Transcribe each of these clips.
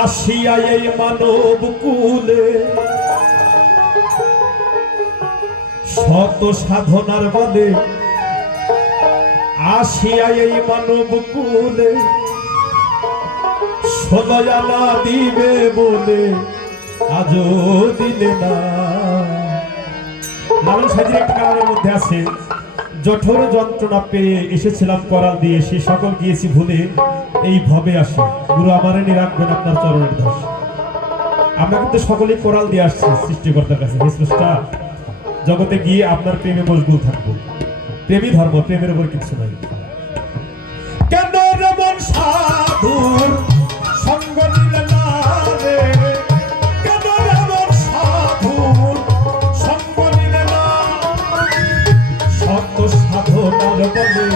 আসিয়া এই মানব কুলে শত সাধনার বলে, আসিয়া এই মানব কুলে সদয়ানা দিবে বলে আজও দিলে না। লালন সাহেবের একটা গানের মধ্যে আছে, জঠর যন্ত্রণা পেয়ে এসেছিলাম করাল দিয়ে, সে সকল গিয়েছি ভুলে এই ভবে আসি, গুরু আমারে রাখবেন আপনার চরণের দাস। আমরা কিন্তু সকলেই কোরাল দিয়ে আসছি সৃষ্টিকর্তার কাছে, হে স্রষ্টা জগতে গিয়ে আপনার প্রেমে মশগুল থাকবো। প্রেমী ধর্ম, প্রেমের উপর কিছু নাই। কেন রমন সাধুর সঙ্গ নিলে না রে, কেন রমন সাধুর সঙ্গ নিলে না, শত সাধনার বলে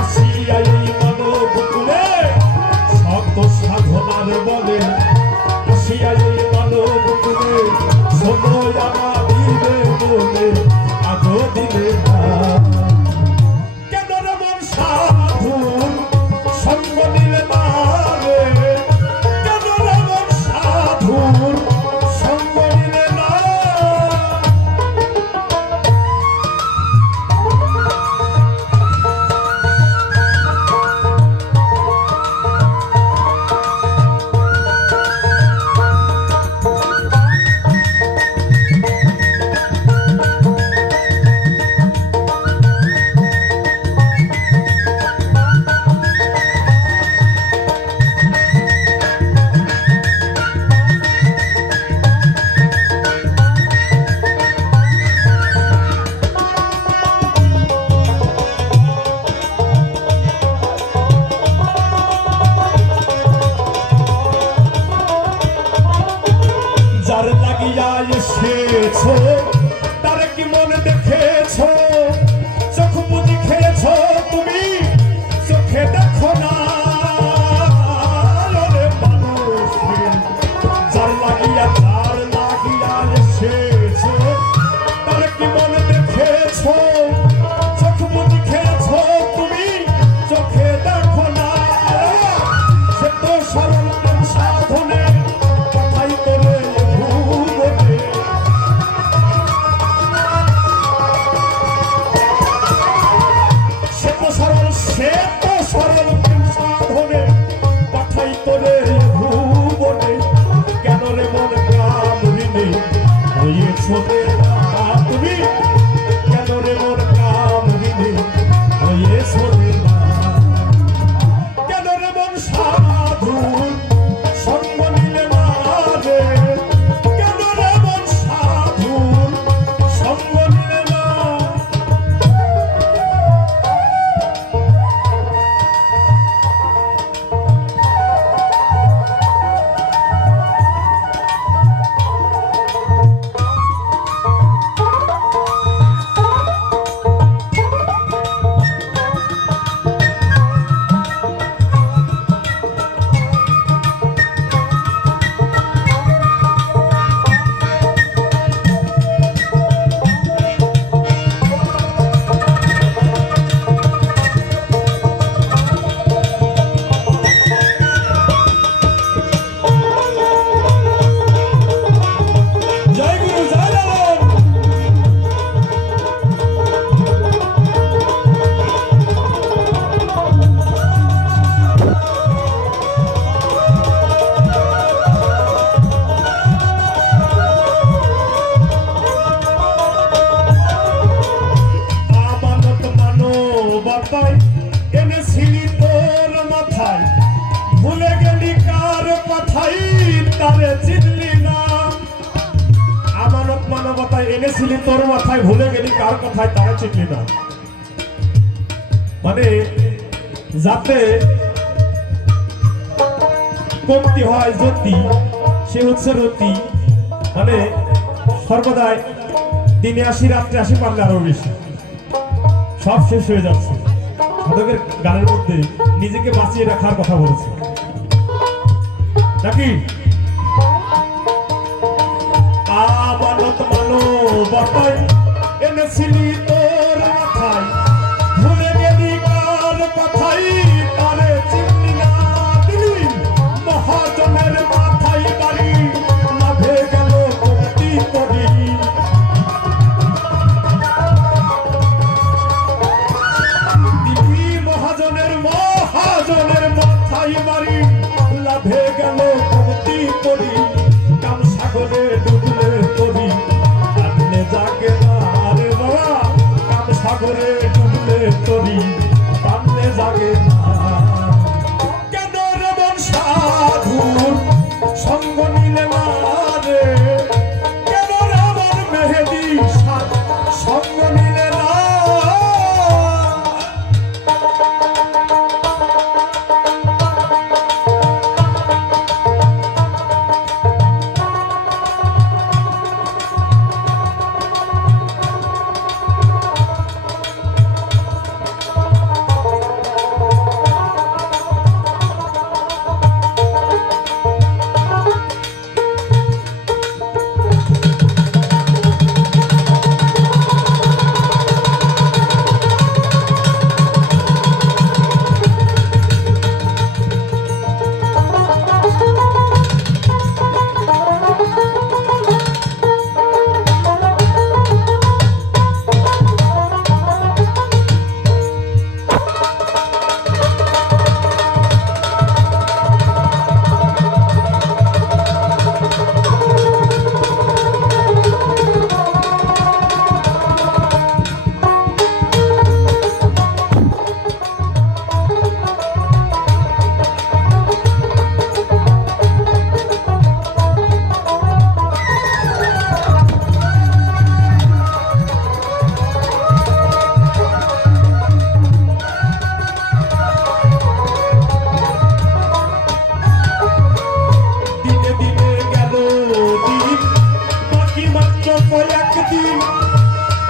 আসিয়া এই মানব কুলে, শত সাধনার বলে আসিয়া এই মানব কুলে সদয়ানা দিবে বলে আজও দিলে না। কেন রমন সাধুর সঙ্গ নিলে না রে, কেন রমন সাধুর সঙ্গ নিলে না। যার লাগিয়া এসেছো তার কি মনে দেখেছো, চোখ বুঝি খেয়েছো তুমি, চোখে দেখো না রে মানুষ। যার লাগিয়া এসেছো তার কি মনে দেখেছো, চোখ বুঝি খেয়েছো তুমি, চোখে দেখো না। সে তো সরল সাধনে কথাই তোলে ভুবনে, সে তো সরল সাধনে কথাই তোলে ভুবনে। কেন রে মন কামড়িনে হয়েছো না তুমি, কেন রে মন কামড়িনে হয়েছো না। কেন রে মন সাধুর সঙ্গ নিলে না রে, কেন রে মন সাধুর সঙ্গ নিলে না। জয় গুরু, জয় লালন। আমানত মানবতায় এনেছিলি তোর মাথায়, ভুলে গেলি কার কথাই তারে চিনলি না। আমানত মানবতায় এনেছিলি তোর মাথায়, ভুলে গেলি কার কথায় তারে চিনলি না। মানে যাতে কমতি হয় জ্যোতি, সে হচ্ছে রতি। মানে সর্বদাই দিনে ৮০ রাত্রে ৮০ পারলে আরো বেশি, সব শেষ হয়ে যাচ্ছে। সাধকের গানের মধ্যে নিজেকে বাঁচিয়ে রাখার কথা বলেছে নাকি। আমানত মানবতায় এনেছিলি তোর মাথায়, ভুলে গেলি কার কথাই তারে চিনলি না। তরি কাম সাগরে ডুবলে তরি কাটলে জাগে না রে বাবা কাম সাগরে ডুবলে তরি কাটলে জাগে না কেন রে মন সাধুর সঙ্গ নিলে না রে কেন রে আমার মেহেদি সঙ্গ নিলে না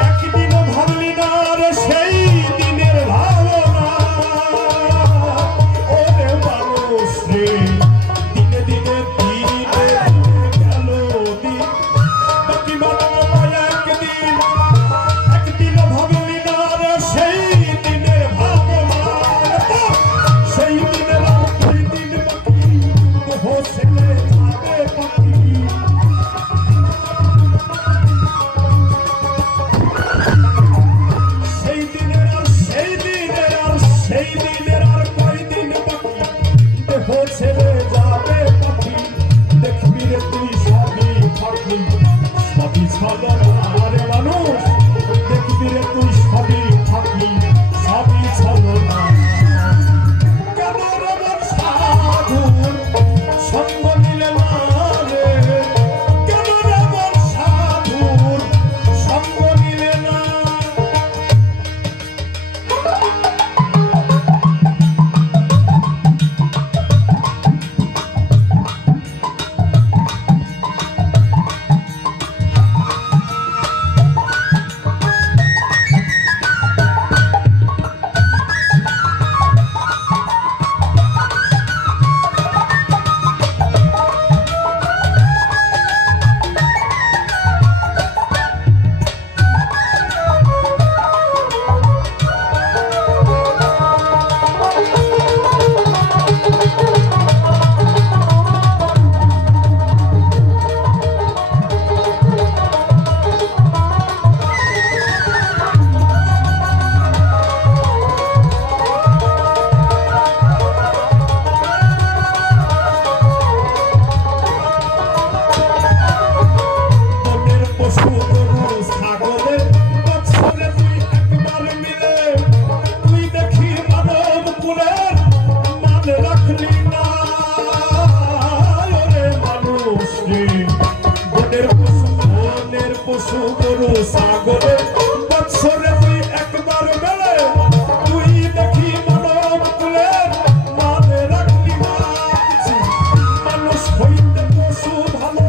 একদিনও ভাবলি না রে সেই দিনের ভাবনা ওরে মানুষ রে দিনে দিনে দিনে গেল দিন বাকি একদিনও ভাবলি না রে সেই দিনের ভাবনা সেই দিনের আর দুই দিন বাকি হোসেলে যাবে পাখি ছেড়ে যাবে পাখি দেখবি রে তুই সবই ফাঁকি সবই ছলনা রে মানুষ দেখবি রে তুই সবই ফাঁকি সবই ছলনা কেন রে মন সাধুর সঙ্গ নিলে না রে কেন রে মন সাধুর সঙ্গ নিলে না পশু গরু ছাগলে বৎসরে তুই একবার বেলে তুই দেখি মানব কুলের মানে রাখলি না কিছু মানুষ হইতে পশু ভালো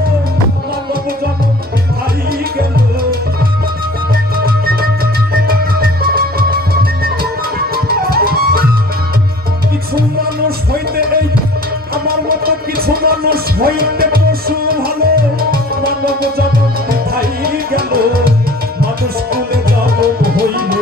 মানব জন্ম হাই গেল কিছু মানুষ হইতে এই আমার মতো কিছু মানুষ হইতে পশু ভালো মানব জন্ম হাই গেল মানুষ কুলে জন্ম হইল